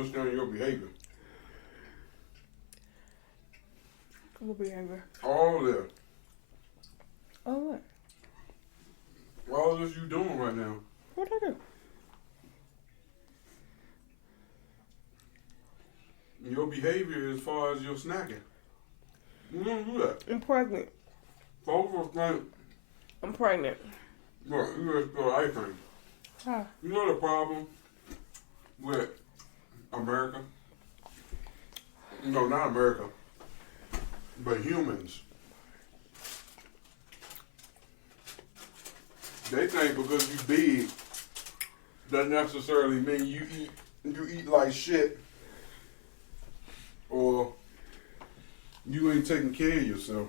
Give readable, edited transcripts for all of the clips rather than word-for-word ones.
understand your behavior. What behavior? All that. Oh, what? All this you doing right now. What I do? Your behavior as far as your snacking. You don't do that. I'm pregnant. Folks will think, I'm pregnant. look, you just go ice cream. Huh? You know the problem with America? No, not America, but humans. They think because you big doesn't necessarily mean you eat like shit or you ain't taking care of yourself.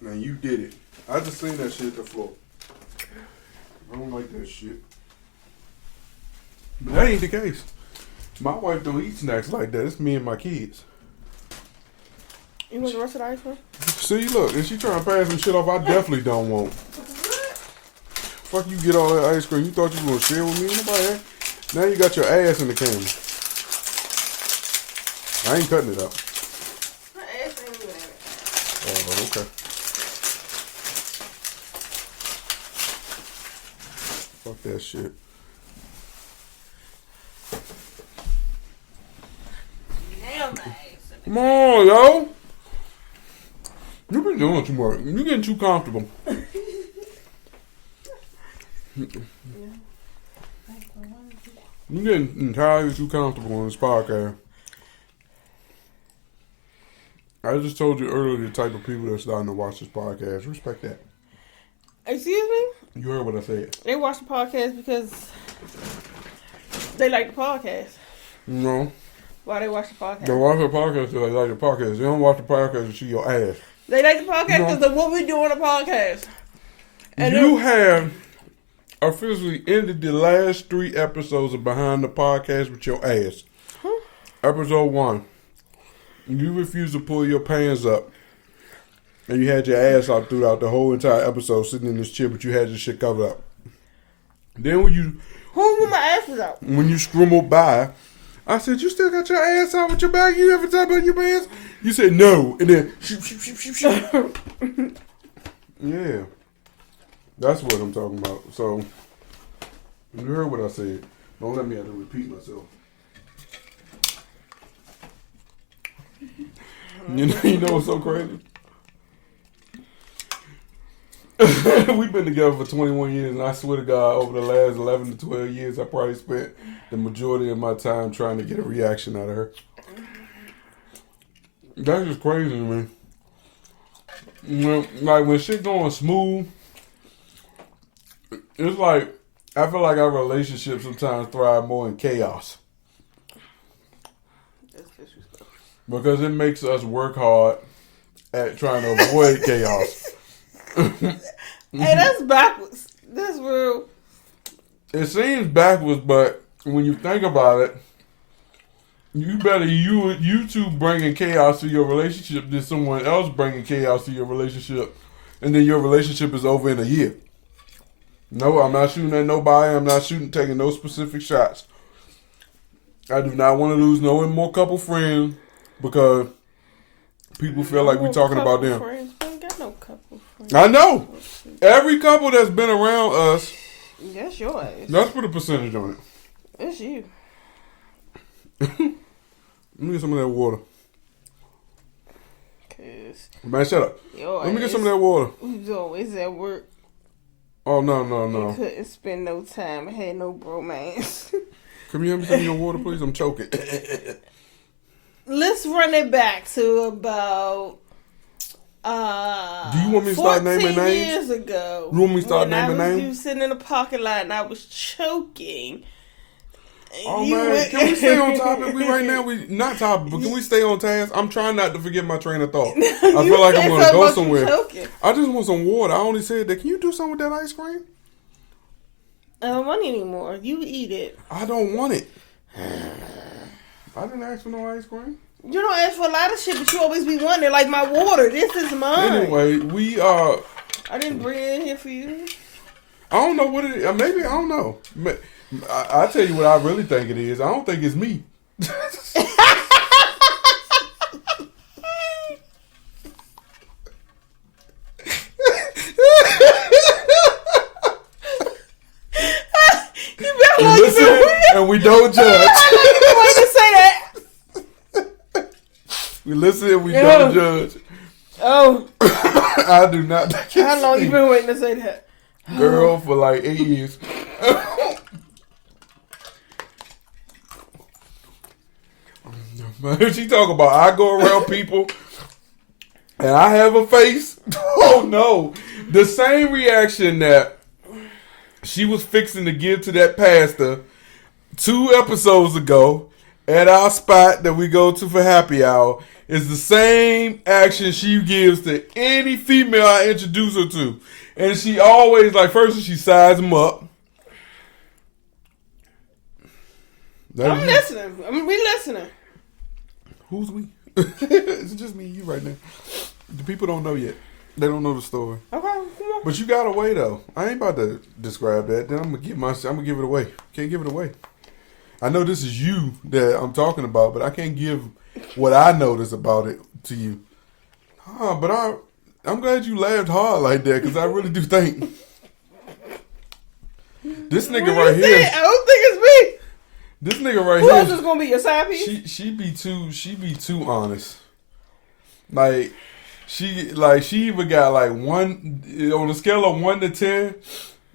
Man, you did it. I just seen that shit at the floor. I don't like that shit. But that ain't the case. My wife don't eat snacks like that. It's me and my kids. You want the rest of the ice cream? See, look, if she trying to pass some shit off, I definitely don't want. Fuck you get all that ice cream. You thought you was going to share with me? Nobody. Now you got your ass in the camera. I ain't cutting it up. My ass ain't even in it. Oh, okay. Fuck that shit. Damn, my ass. Come on, yo. You been doing too much. You getting too comfortable. You getting entirely too comfortable on this podcast. I just told you earlier the type of people that's starting to watch this podcast. Respect that. Excuse me? You heard what I said. They watch the podcast because they like the podcast. No. Why they watch the podcast? They watch the podcast because they like the podcast. They don't watch the podcast to see your ass. They like the podcast because of what we do on the podcast. And you have officially ended the last 3 episodes of Behind the Podcast with your ass. Huh? Episode 1. You refused to pull your pants up. And you had your ass out throughout the whole entire episode sitting in this chair, but you had your shit covered up. Then when you... Who my ass was out? When you scrumbled by, I said, you still got your ass out with your back? You ever talk about your pants? You said no. And then... Yeah. That's what I'm talking about. So, you heard what I said. Don't let me have to repeat myself. You know what's so crazy? We've been together for 21 years, and I swear to God, over the last 11 to 12 years, I probably spent the majority of my time trying to get a reaction out of her. That's just crazy to me. You know, like when shit going smooth, it's like, I feel like our relationships sometimes thrive more in chaos. Because it makes us work hard at trying to avoid chaos. Hey, that's backwards. That's real. It seems backwards, but when you think about it, you better you two bringing chaos to your relationship than someone else bringing chaos to your relationship, and then your relationship is over in a year. No, I'm not shooting at nobody. I'm not taking no specific shots. I do not want to lose no more couple friends because people feel like we're talking about them. Friends. We ain't got no couple friends. I know. Every couple that's been around us. That's your ass. Let's put a percentage on it. It's you. Let me get some of that water. Cause Man, shut up. Let me get some of that water. We was always at work. Oh, no. We couldn't spend no time. I had no bromance. Can you have me some of your water, please? I'm choking. Let's run it back to about do you want me to start naming 14 names? years ago. You want me to start naming names? You sitting in the parking lot and I was choking. Oh, man. Can we stay on topic? We not topic, but can we stay on task? I'm trying not to forget my train of thought. I feel like I'm going to go somewhere. I just want some water. I only said that. Can you do something with that ice cream? I don't want it anymore. You eat it. I don't want it. I didn't ask for no ice cream. You don't ask for a lot of shit, but you always be wanting like my water. This is mine. Anyway, I didn't bring it in here for you. I don't know what it is. Maybe, I don't know. I tell you what I really think it is. I don't think it's me. and we don't judge. I to say that. We listen and we don't judge. Oh. I do not. How long you been waiting to say that? Girl, for like 8 years. She talk about I go around people and I have a face. Oh no. The same reaction that she was fixing to give to that pastor 2 episodes ago at our spot that we go to for happy hour is the same action she gives to any female I introduce her to. And she always, like, first she size them up. I'm listening. We listening. Who's we? It's just me and you right now. The people don't know yet. They don't know the story. Okay, come on. But you got away though. I ain't about to describe that. Then I'm gonna give it away. Can't give it away. I know this is you that I'm talking about, but I can't give what I notice about it to you. But I'm glad you laughed hard like that because I really do think this nigga right here. I don't think it's me. This nigga right Who here. else is gonna be your side piece? She be too honest. Like she even got like 1 on a scale of 1 to 10.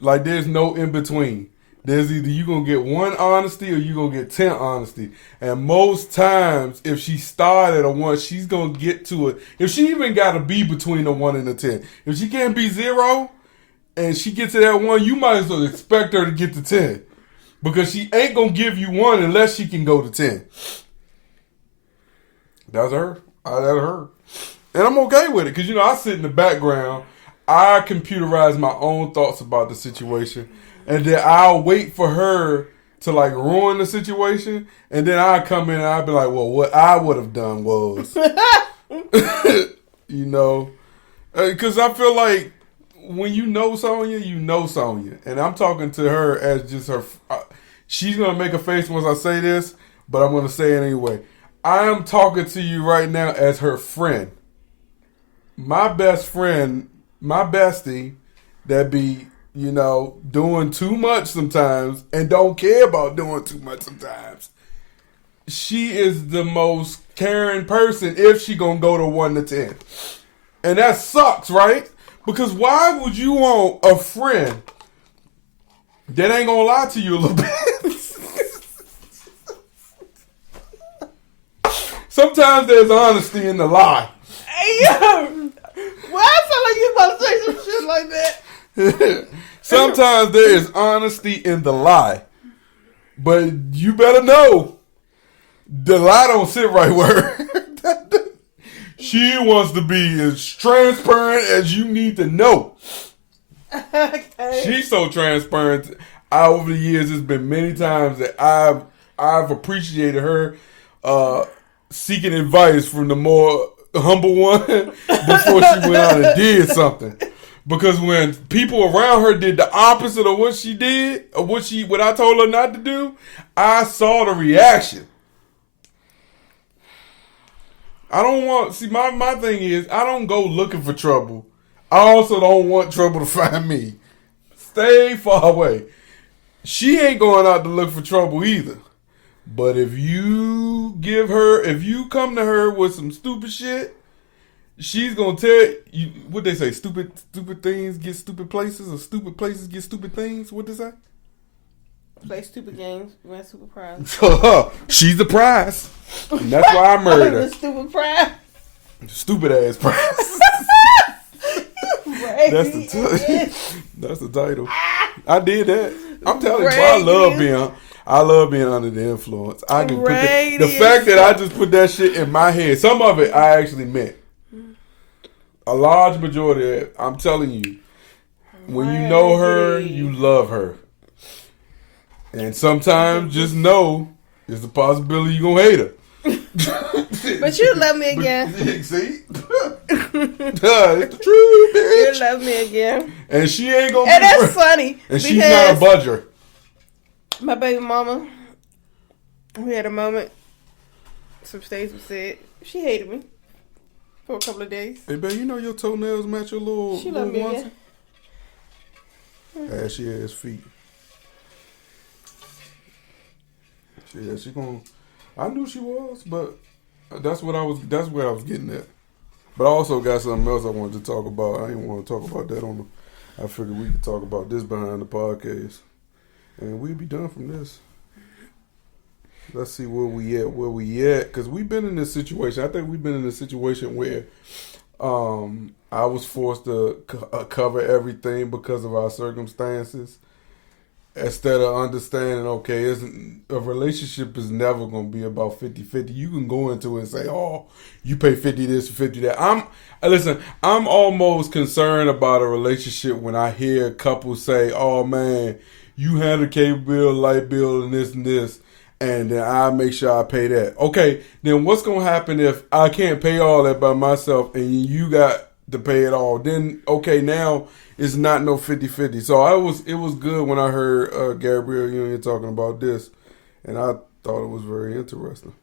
Like there's no in between. There's either you gonna get 1 honesty or you gonna get 10 honesty. And most times, if she started at a 1, she's gonna get to it. If she even got to be between a 1 and a 10, if she can't be 0 and she gets to that 1, you might as well expect her to get to 10. Because she ain't going to give you 1 unless she can go to 10. That's her. That's her. And I'm okay with it. Because, I sit in the background. I computerize my own thoughts about the situation. And then I'll wait for her to, like, ruin the situation. And then I'll come in and I'll be like, well, what I would have done was. Because I feel like when you know Sonya, you know Sonya. And I'm talking to her as just her. She's going to make a face once I say this, but I'm going to say it anyway. I am talking to you right now as her friend. My best friend, my bestie, that be, doing too much sometimes and don't care about doing too much sometimes. She is the most caring person if she going to go to 1 to 10. And that sucks, right? Because why would you want a friend that ain't gonna lie to you a little bit? Sometimes there's honesty in the lie. Hey, yo. Well, I feel like you about to say some shit like that. Sometimes there is honesty in the lie. But you better know, the lie don't sit right where she wants to be as transparent as you need to know. Okay. She's so transparent. Over the years, there's been many times that I've appreciated her seeking advice from the more humble one before she went out and did something. Because when people around her did the opposite of what she did, or what I told her not to do, I saw the reaction. I don't want, my thing is, I don't go looking for trouble. I also don't want trouble to find me. Stay far away. She ain't going out to look for trouble either. But if you come to her with some stupid shit, she's gonna tell you what they say, stupid things get stupid places, or stupid places get stupid things. What they say? Play stupid games, win stupid prize. She's the prize. And that's why I murdered her. The stupid prize. Stupid ass prize. That's the title. I did that. I'm telling you, I love being under the influence. I can put the fact that I just put that shit in my head. Some of it I actually meant. A large majority of it, I'm telling you, when you know her, you love her. And sometimes just know there's a possibility you're gonna hate her. But you love me again. See? It's the truth, bitch. You love me again. And she ain't gonna and that's funny. And she's not a budger. My baby mama, we had a moment. Some things were said. She hated me for a couple of days. Hey, babe, you know your toenails match your little She loved me again. Ashy ass feet. She gonna. I knew she was, but that's where I was getting at. But I also got something else I wanted to talk about. I didn't want to talk about that on the. I figured we could talk about this behind the podcast, and we'll be done from this. Let's see where we at, because we've been in this situation. I think we've been in a situation where I was forced to cover everything because of our circumstances, instead of understanding, okay, a relationship is never going to be about 50-50. You can go into it and say, oh, you pay 50 this, 50 that. I'm almost concerned about a relationship when I hear couples say, oh, man, you had a cable bill, light bill, and this, and then I make sure I pay that. Okay, then what's going to happen if I can't pay all that by myself and you got to pay it all? Then, okay, now it's not no 50-50. So it was good when I heard Gabrielle Union talking about this, and I thought it was very interesting.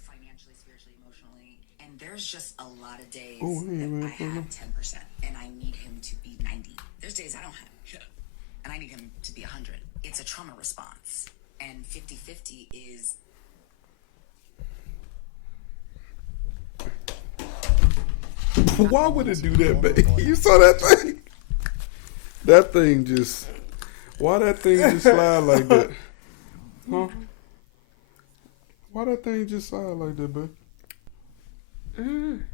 Financially, spiritually, emotionally, and there's just a lot of days that I have 10% and I need him to be 90. There's days I don't have. And I need him to be 100. It's a trauma response. And 50-50 is... Why would it do that, baby? You saw that thing? That thing just... Why that thing just slide like that? Huh? Why that thing just slide like that, baby? Can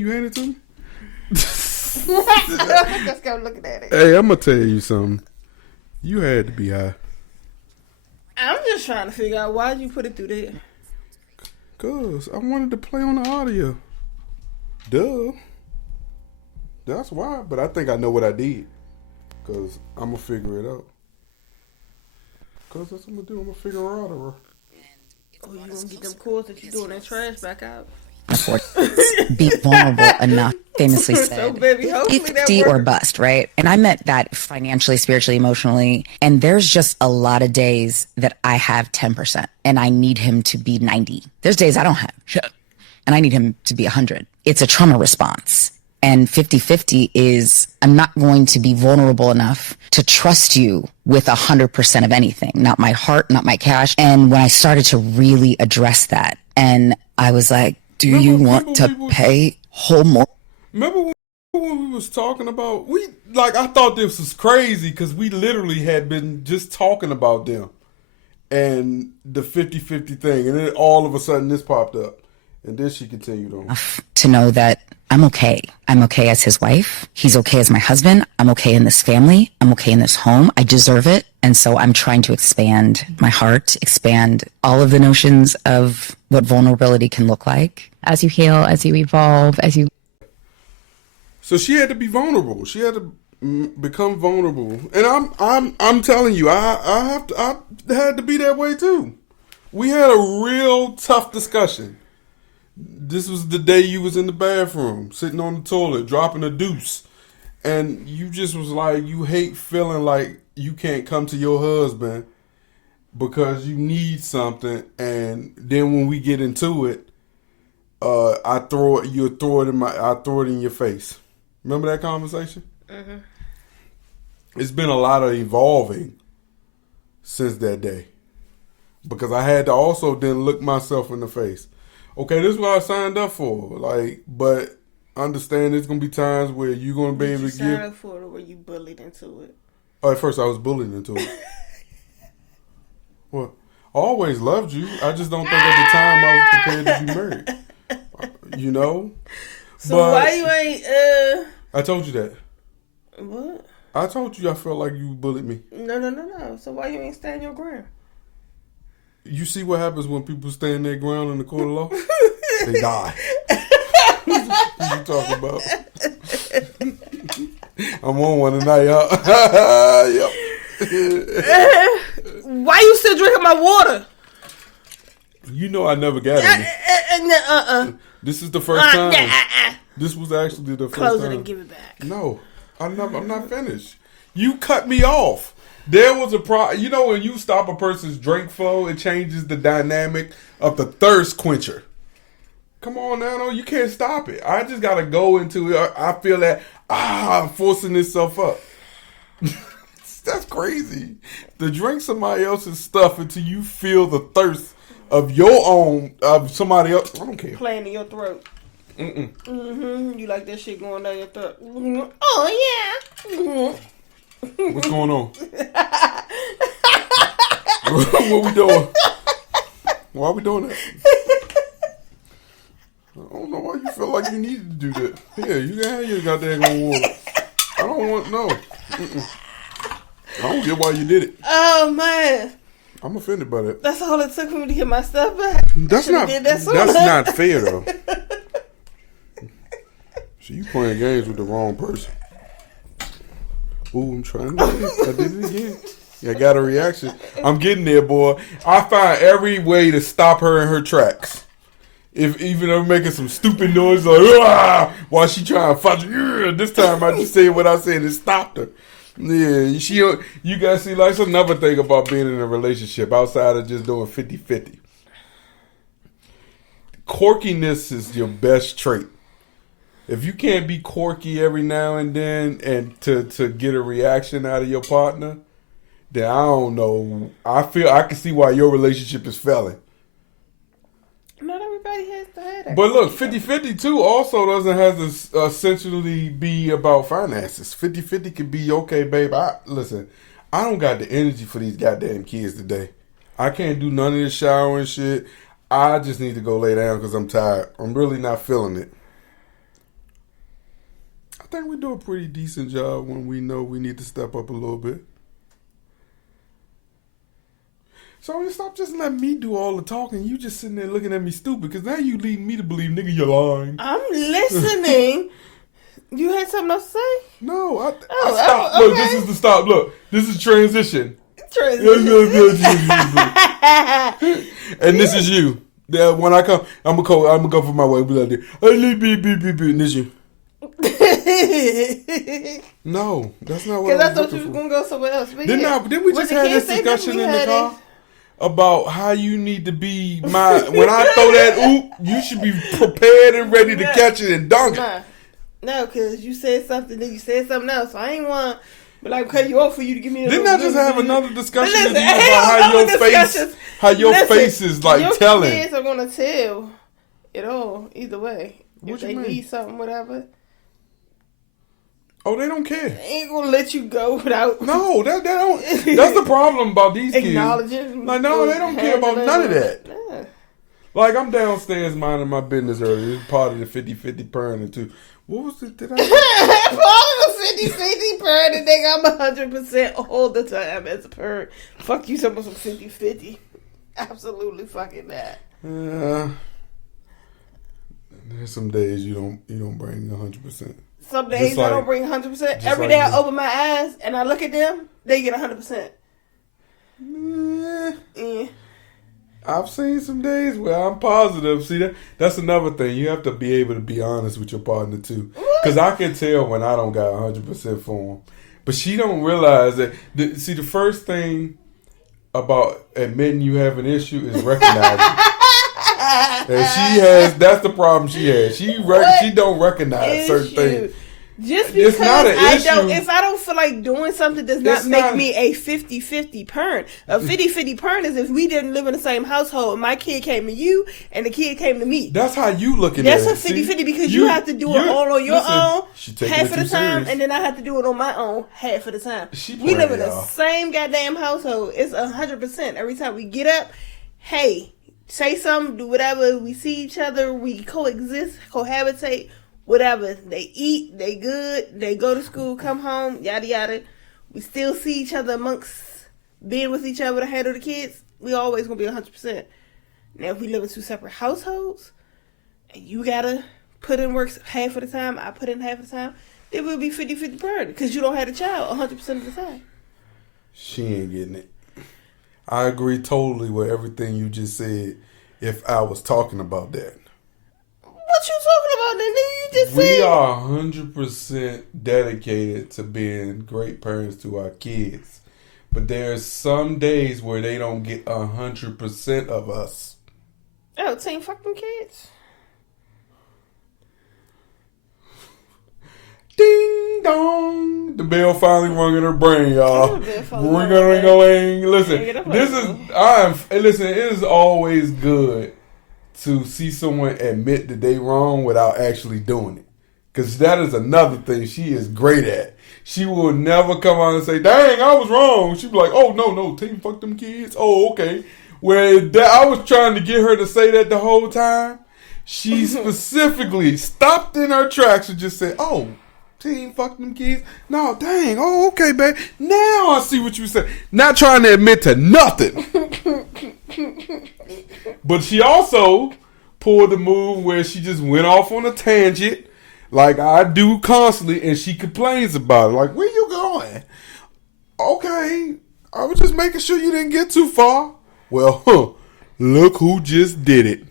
you hand it to me? Just go looking at it. Hey, I'm going to tell you something. You had to be high. I'm just trying to figure out why you put it through there. Because I wanted to play on the audio. Duh. That's why. But I think I know what I did. Because I'm going to figure it out. Because that's what I'm going to do. I'm going to figure her out. Oh, you going to get them cords that you doing that trash back out? Be vulnerable enough, famously said. So, baby, hopefully 50 that or works. bust, right? And I meant that financially, spiritually, emotionally. And there's just a lot of days that I have 10% and I need him to be 90. There's days I don't have shit and I need him to be 100. It's a trauma response. And 50-50 is I'm not going to be vulnerable enough to trust you with 100% of anything, not my heart, not my cash. And when I started to really address that, and I was like, do you want to pay whole more? Remember when we was talking about, I thought this was crazy because we literally had been just talking about them and the 50-50 thing. And then all of a sudden this popped up. And then she continued on. To know that I'm okay. I'm okay as his wife. He's okay as my husband. I'm okay in this family. I'm okay in this home. I deserve it. And so I'm trying to expand my heart, expand all of the notions of what vulnerability can look like. As you heal, as you evolve, as you... So she had to be vulnerable. She had to become vulnerable. And I'm telling you, I had to be that way too. We had a real tough discussion. This was the day you was in the bathroom, sitting on the toilet, dropping a deuce. And you just was like, you hate feeling like you can't come to your husband because you need something. And then when we get into it, I throw it in your face. Remember that conversation? Mm-hmm. It's been a lot of evolving since that day. Because I had to also then look myself in the face. Okay, this is what I signed up for. But understand there's gonna be times where you're gonna be able to give. Signed up for it, or were you bullied into it? Oh, at first I was bullied into it. Well, I always loved you. I just don't think at the time I was prepared to be married. You know. So why you ain't? I told you that. What? I told you I felt like you bullied me. No. So why you ain't stand your ground? You see what happens when people stand their ground in the court of law? They die. What you talking about? I'm on one tonight, huh? Yep. Why you still drinking my water? You know I never got any. This is the first time. This was actually the first time. Close it and give it back. No, I'm not finished. You cut me off. There was a problem. You know when you stop a person's drink flow, it changes the dynamic of the thirst quencher. Come on now, no, you can't stop it. I just gotta go into it. I feel that I'm forcing itself up. crazy to drink somebody else's stuff until you feel the thirst of your own, of somebody else. I don't care. Playing in your throat. You like that shit going down your throat. Oh, yeah. What's going on? What we doing? Why are we doing that? I don't know why you feel like you need to do that. Yeah, you can have your goddamn water. I don't want, no. I don't get why you did it. Oh, man. I'm offended by that. That's all it took for me to get my stuff back. That's not fair, though. So you playing games with the wrong person. Ooh, I'm trying to I did it again. I got a reaction. I'm getting there, boy. I find every way to stop her in her tracks. If even I'm making some stupid noise like ah, while she trying to fight you, this time I just said what I said and stopped her. Yeah, you guys see, like, it's another thing about being in a relationship outside of just doing 50-50. Quirkiness is your best trait. If you can't be quirky every now and then and to get a reaction out of your partner, then I don't know. I can see why your relationship is failing. Not everybody has to have that. But look, 50-50 too also doesn't have to essentially be about finances. 50-50 could be, okay, babe, listen, I don't got the energy for these goddamn kids today. I can't do none of this showering shit. I just need to go lay down because I'm tired. I'm really not feeling it. I think we do a pretty decent job when we know we need to step up a little bit. So you stop just letting me do all the talking. You just sitting there looking at me stupid because now you leading me to believe, nigga, you're lying. I'm listening. You had something else to say? No, I stopped. Okay. Look, this is the stop. Look, this is transition. And this is you. When I come, I'm gonna go for my way. Be like, and this you. No, that's not what Because I I thought you was gonna go somewhere else. Didn't we just have this discussion in the car about how you need to be when I throw that oop, you should be prepared and ready to catch it and dunk it. No, because you said something, then you said something else. So I ain't want to, but like cut you off for you to give me. Didn't I just have another discussion with you about how your face is like your telling? Your kids are gonna tell it all either way. What if they you mean? need something, whatever. Oh, they don't care. They ain't gonna let you go without. No, that don't. That's the problem about these kids. Acknowledging. Like, no, they don't care about none of that. Yeah. Like, I'm downstairs minding my business earlier. It's part of the 50-50 parenting too. What was it? Did I? Part of the 50-50 parenting thing. I'm 100% all the time as a parent. Fuck you, someone some 50-50. Absolutely fucking that. There's some days you don't bring 100%. Some days I don't bring 100%. Every day I open my eyes and I look at them, they get 100%. Yeah. I've seen some days where I'm positive. See, that's another thing. You have to be able to be honest with your partner too. Because I can tell when I don't got 100% for them. But she don't realize that. See, the first thing about admitting you have an issue is recognizing. And that's the problem she has. She don't recognize certain things. Just because it's not an issue. If I don't feel like doing something does not make me a 50-50 parent. A 50-50 parent is if we didn't live in the same household and my kid came to you and the kid came to me. That's how you look at it. That's a 50-50 because you have to do it all on your own half of the time, and then I have to do it on my own half of the time. We live in the same goddamn household. It's 100%. Every time we get up, hey, say something, do whatever. We see each other, we coexist, cohabitate. Whatever. They eat, they good, they go to school, come home, yada yada. We still see each other amongst being with each other to handle the kids. We always gonna be 100%. Now if we live in two separate households and you gotta put in work half of the time, I put in half of the time, it will be 50-50 parent because you don't have a child 100% of the time. She ain't getting it. I agree totally with everything you just said if I was talking about that. What you talking about, then? You just said we are 100% dedicated to being great parents to our kids, but there's some days where they don't get 100% of us. Oh, same fucking kids. Ding dong. The bell finally rung in her brain, y'all. Ring-a-ling-a-ling. Listen, listen, it is always good to see someone admit that they wrong without actually doing it. Because that is another thing she is great at. She will never come out and say, dang, I was wrong. She'll be like, oh, no, team, fuck them kids. Oh, okay. Where I was trying to get her to say that the whole time, she specifically stopped in her tracks and just said, oh, team, fuck them kids. No, dang. Oh, okay, babe. Now I see what you said. Not trying to admit to nothing. But she also pulled the move where she just went off on a tangent like I do constantly, and she complains about it. Like, where you going? Okay, I was just making sure you didn't get too far. Well, look who just did it.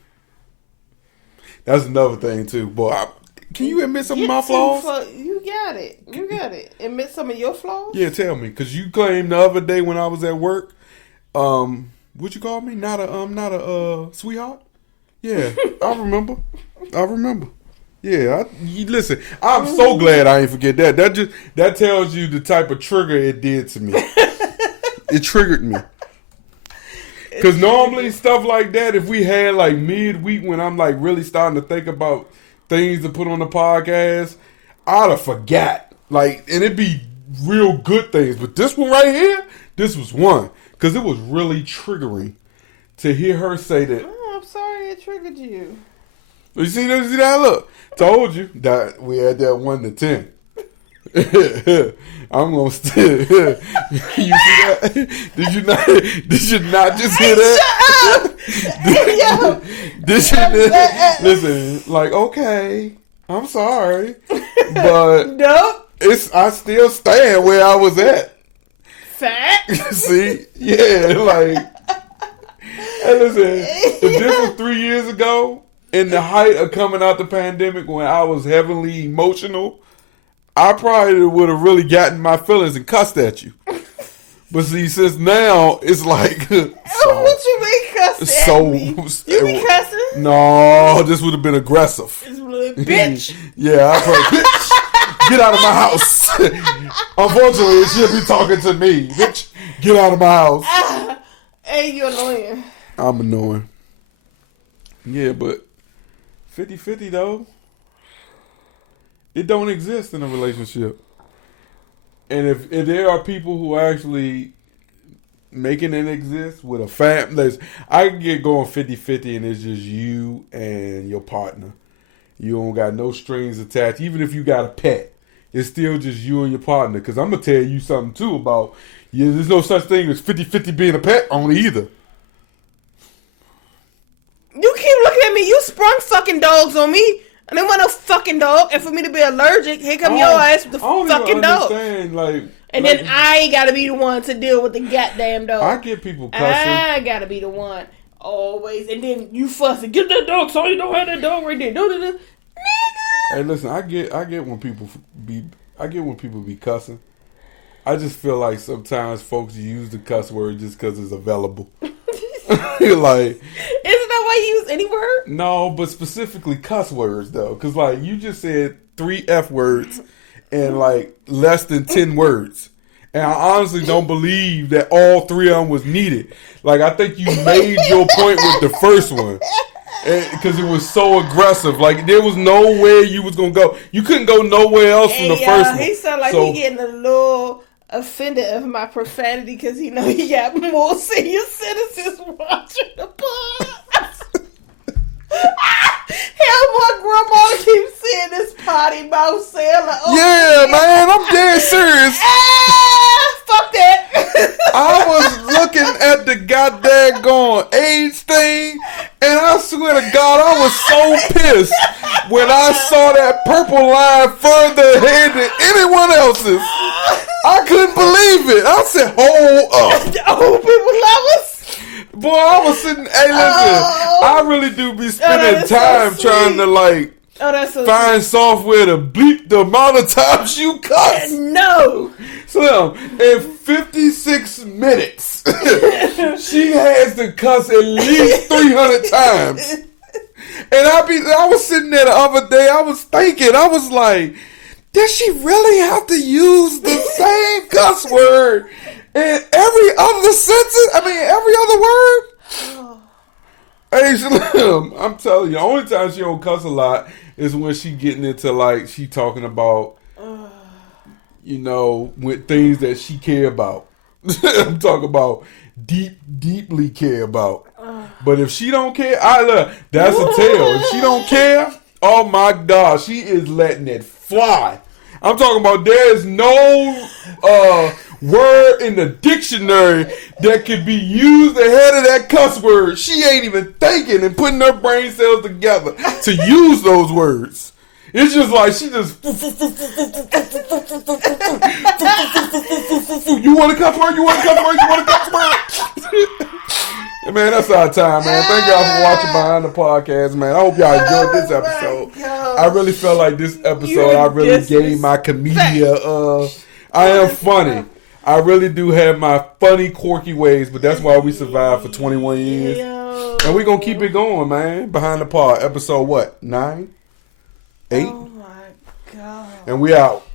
That's another thing, too. Boy, can you admit some of my flaws? You got it. Admit some of your flaws? Yeah, tell me. Because you claimed the other day when I was at work, what you call me? Not a sweetheart? Yeah, I remember. Yeah, listen, I'm so glad I ain't forget that. That tells you the type of trigger it did to me. It triggered me. Because normally stuff like that, if we had like midweek when I'm like really starting to think about things to put on the podcast, I'd have forgot. Like, and it'd be real good things. But this one right here, this was one. Because it was really triggering to hear her say that. Oh, I'm sorry it triggered you. You see that? Look. Told you that we had that 1 to 10. I'm gonna still. You see that? Did you not just hear that? Listen, like, okay, I'm sorry, but nope. I still stand where I was at. Fact. See, yeah, like, and listen, if this was 3 years ago, in the height of coming out the pandemic when I was heavily emotional, I probably would have really gotten my feelings and cussed at you. But see, since now, it's like... what you mean cussing at me? You be cussing? No, this would have been aggressive. This little bitch. Yeah, I probably... Bitch, get out of my house. Unfortunately, she'll be talking to me. Bitch, get out of my house. Hey, you annoying. I'm annoying. Yeah, but... 50-50 though, it don't exist in a relationship. And if there are people who are actually making it exist with a family, I can get going 50-50 and it's just you and your partner. You don't got no strings attached. Even if you got a pet, it's still just you and your partner. Because I'm going to tell you something too about, there's no such thing as 50-50 being a pet on either. You keep looking at me. You sprung fucking dogs on me. I didn't want no fucking dog. And for me to be allergic, here come your ass with the fucking dog. And then I gotta be the one to deal with the goddamn dog. I get people cussing. I gotta be the one. Always. And then you fussing. Get that dog. So you don't have that dog right there. Nigga. Hey, listen, I get when people be cussing. I just feel like sometimes folks use the cuss word just because it's available. Like, isn't that why you use any word? No, but specifically cuss words though, because like you just said 3 F words and like less than 10 words, and I honestly don't believe that all 3 of them was needed. Like, I think you made your point with the first one because it was so aggressive. Like, there was nowhere you was gonna go. You couldn't go nowhere else from the first one. He sound like he getting a little offended of my profanity because he know he got more senior citizens watching the podcast. Hell, my grandma keeps seeing this potty mouth saying like, oh, yeah, man, I'm dead serious. Fuck that. I was looking at the goddamn AIDS thing, and I swear to God, I was so pissed when I saw that purple line further ahead than anyone else's. I couldn't believe it. I said, hold up. Old people lovers. Boy, I was sitting, hey, listen, I really do be spending time trying to, like, find software to bleep the amount of times you cuss. No. So, in 56 minutes, she has to cuss at least 300 times. And I was sitting there the other day, I was thinking, I was like, Does she really have to use the same cuss word in every other sentence? I mean, every other word? Hey, Slim, I'm telling you, the only time she don't cuss a lot is when she getting into, like, she talking about, you know, with things that she care about. I'm talking about deeply care about. But if she don't care, that's a tell. If she don't care, oh my God, she is letting it fly. I'm talking about there is no word in the dictionary that could be used ahead of that cuss word. She ain't even thinking and putting her brain cells together to use those words. It's just like she just. You want a cuss word? You want a cuss word? You want a cuss word? Man, that's our time, man. Thank y'all for watching Behind the Podcast, man. I hope y'all enjoyed this episode. I really felt like this episode, I really gave my comedian. I am funny. I really do have my funny, quirky ways, but that's why we survived for 21 years. And we're going to keep it going, man. Behind the Pod, episode what? 9? 8? Oh, my God. And we out.